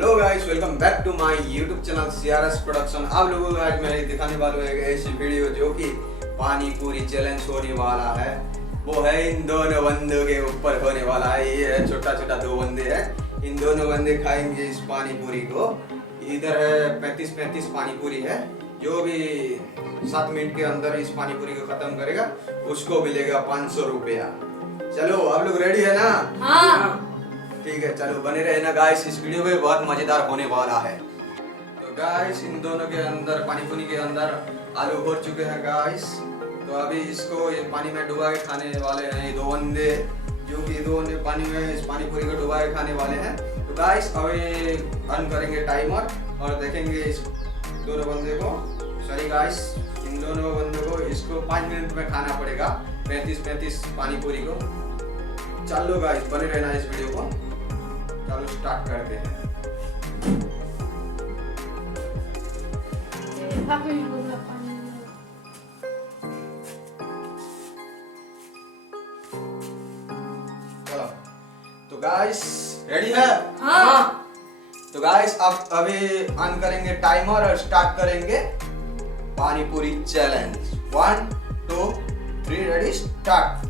Hello guys, welcome back to my YouTube channel CRS production. आप लोगों को आज मैं दिखाने वाला हूँ एक ऐसी वीडियो जो कि पानी पूरी चैलेंज होने वाला है। वो है इन दोनों बंदों के ऊपर होने वाला है। ये है छोटा छोटा दो बंदे हैं, इन दोनों बंदे खाएंगे इस पानी पूरी को। इधर है 35 पानी पूरी है। जो भी 7 मिनट के अंदर इस पानी पूरी को खत्म करेगा उसको मिलेगा 500 रुपया। चलो आप लोग रेडी है ना? हाँ। ठीक है, चलो बने रहे ना गाइस, इस वीडियो में बहुत मजेदार होने वाला है। तो गाइस इन दोनों के अंदर पानी पूरी के अंदर आलू हो चुके हैं गाइस। तो अभी इसको ये पानी में डुबा के खाने वाले हैं ये दो बंदे, जो कि दो बंदे पानी में इस पानी पूरी को डुबा के खाने वाले हैं। तो गाइस अभी ऑन करेंगे टाइमर और देखेंगे इस दोनों बंदे को। सॉरी गाइस, इन दोनों बंदों को इसको 5 मिनट में खाना पड़ेगा 35 पानी पूरी को। चलो गाइस बने रहना इस वीडियो को। चलो स्टार्ट करते हैं। चलो तो गाइस रेडी है? हाँ। तो गाइस अब अभी ऑन करेंगे टाइमर और स्टार्ट करेंगे पानी पूरी चैलेंज। 1 2 3 ready start.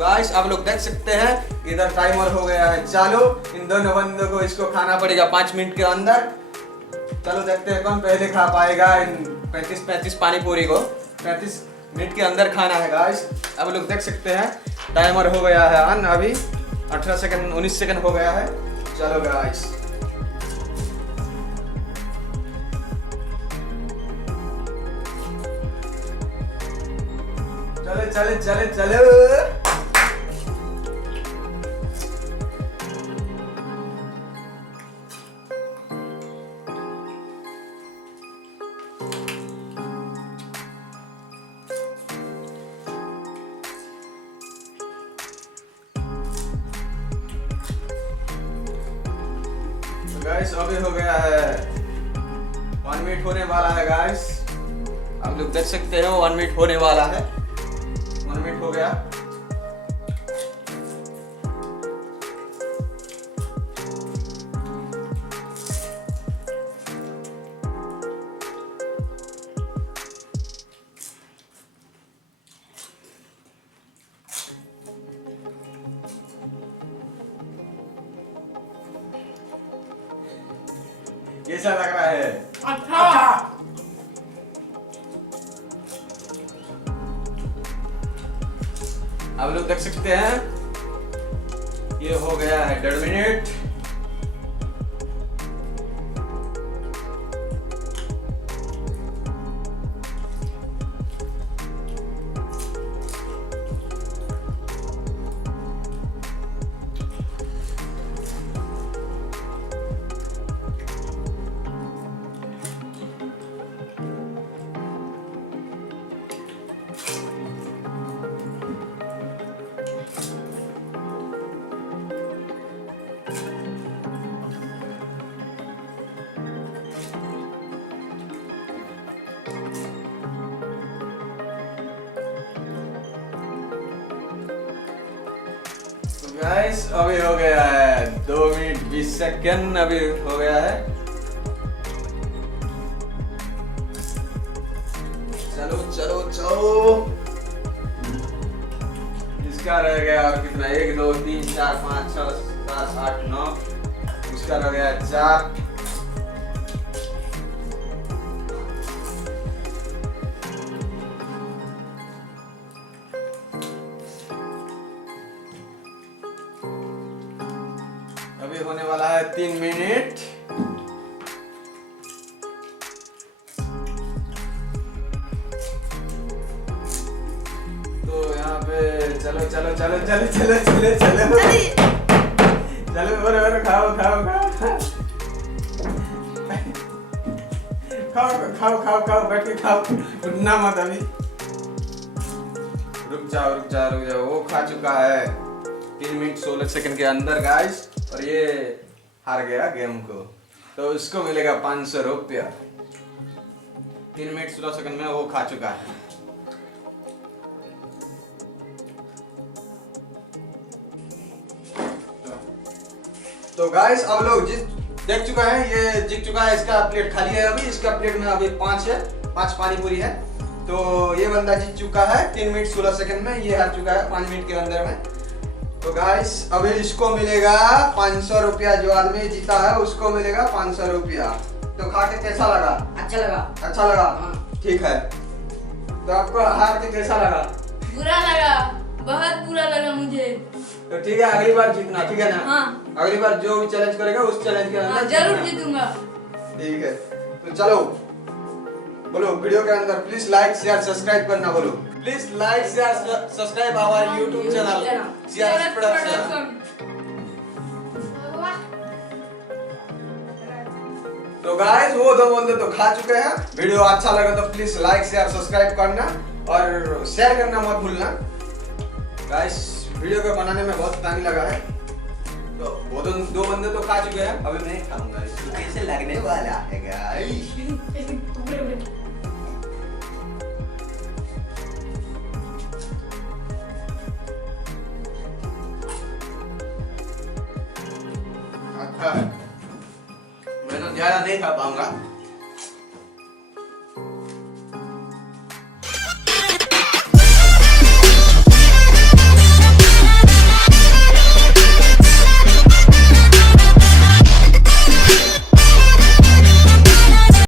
गाइस आप लोग देख सकते हैं इधर टाइमर हो गया है चालू। इन दोनों बंदों को इसको खाना पड़ेगा 5 मिनट के अंदर। चलो देखते हैं कौन पहले खा पाएगा इन 35 पानी पूरी को। 35 मिनट के अंदर खाना है गाइस। आप लोग देख सकते हैं टाइमर हो गया है ऑन। अभी 18 सेकंड 19 सेकंड हो गया है। चलो गाइस चले चले चले चले। गाइस अभी हो गया है 1 मिनट होने वाला है गाइस। आप लोग देख सकते हो 1 मिनट होने वाला है। 1 मिनट हो गया। कैसा लग रहा है? अच्छा। आप लोग देख सकते हैं ये हो गया है 1.5 मिनट। गाइस अभी हो गया है 2 मिनट 20 सेकंड अभी हो गया है। चलो चलो चलो। इसका रह गया और कितना? 1 2 3 4 5 6 7 8 9। इसका रह गया 4। अभी होने वाला है 3 मिनट। तो यहाँ पे चलो चलो चलो चलो चलो चलो चलो चलो बराबर खाओ खाओ खाओ खाओ खाओ खाओ खाओ बैठ के खाओ, उठना मत अभी। रुक जाओ रुक जाओ रुक जाओ। वो खा चुका है 3 मिनट 16 सेकंड के अंदर गाइस, और ये हार गया गेम को। तो उसको मिलेगा 500 रुपया। 3 मिनट 16 सेकंड में वो खा चुका है। तो गाइस अब लोग देख चुका है, ये जीत चुका है, इसका प्लेट खाली है अभी, इसका प्लेट में अभी 5 है, 5 पानी पूरी है। तो ये बंदा जीत चुका है 3 मिनट 16 सेकंड में, ये हार चुका है 5 मिनट के अंदर में। तो गाइस अभी इसको मिलेगा 500 रुपया, जो आदमी जीता है उसको मिलेगा 500 रुपया। तो खा के कैसा लगा? अच्छा लगा। अच्छा लगा? हाँ। ठीक है। तो आपको हार के कैसा लगा? बुरा लगा, बहुत बुरा लगा मुझे। तो ठीक है, अगली बार जीतना, ठीक है ना? हाँ। अगली बार जो भी चैलेंज करेगा उस चैलेंज के अंदर हाँ, जरूर जीतना। जीतूंगा। ठीक है, तो चलो बोलो वीडियो के अंदर प्लीज लाइक शेयर सब्सक्राइब करना, बोलो please like share subscribe our YouTube channel CRS production. तो गाइस वो दो बंदे तो खा चुके हैं। वीडियो अच्छा लगा तो प्लीज लाइक शेयर सब्सक्राइब करना और शेयर करना मत भूलना। गाइस वीडियो को बनाने में बहुत टाइम लगा है, तो वो दो बंदे तो खा चुके हैं, अभी मैं खाऊंगा, इसको कैसे लगने वाला है गाइस। अच्छा है, मैं तो ज्यादा नहीं खा पाऊंगा।